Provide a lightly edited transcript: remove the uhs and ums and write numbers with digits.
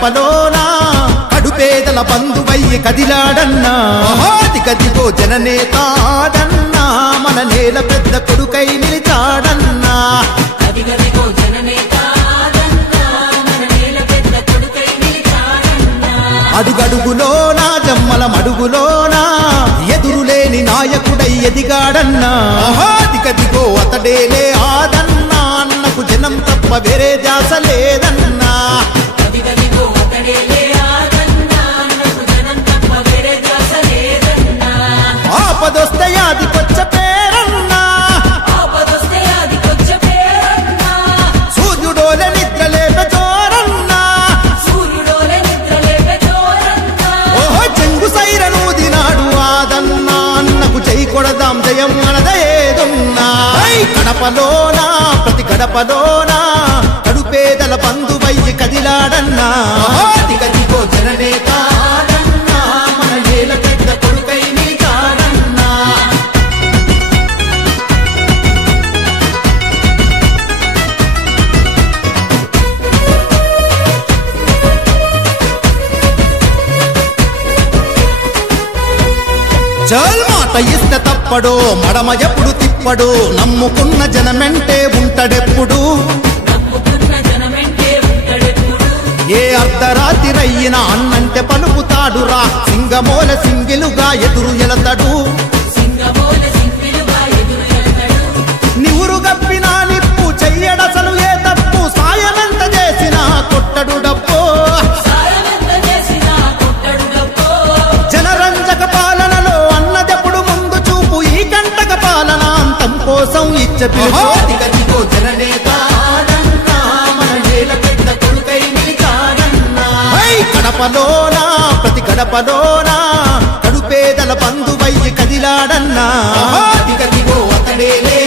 గడపలోనా కడుపేదల బంధువయ్యి కదిలాడన్నా గదిగో జననేతాడన్నా మన నేల పెద్ద కొడుకై నిలిచాడన్నా అడుగడుగులోనా జమ్మల మడుగులోనా ఎదురులేని నాయకుడై ఎదిగాడన్నా గదిగో అతడేలే ఆదన్నా అన్నకు జనం తప్ప వేరే ధ్యాస లేదన్నా ఆపదొస్తే యాదికొచ్చ పేరన్నా సూర్యుడోలే నిద్రలేపే జోరన్నా ఓహో చెంగు సైరను దినాడు ఆదన్నా అన్నకు జై కొడదాం జయం మనదేదున్నా గడపలోనా ప్రతి గడపలోనా కడుపేదల బంధువయ్యి కదిలాడన్నా గదిగో జననేతాడన్నా మన నేల పెద్ద కొడుకై నిలిచాడన్నా జల్ మాట ఇస్తే తప్పడు మడమ ఎప్పుడు తిప్పడు నమ్ముకున్న జనమెంటే ఉంటాడెప్పుడు ఏ అర్ధరాత్రిరయ్యిన అన్నంటే పలుకుతాడురా సింగమోల సింగిలుగా ఎదురు ఎలతడు నివురు గప్పినా నిప్పు చెయ్యడసలు ఏ తప్పు సాయమెంత చేసినా కొట్టడు డబ్బు జనరంజక పాలనలో అన్నదెప్పుడు ముందు చూపు ఈ కంటక పాలన అంతం కోసం ఇచ్చ పిలుపు జననేతాడన్నా మన నేల పెద్ద కొడుకై నిలిచాడన్నా గడపలోనా ప్రతి గడపలోనా కడుపేదల బంధువయ్యి కదిలాడన్నా గదిగో అతడేలే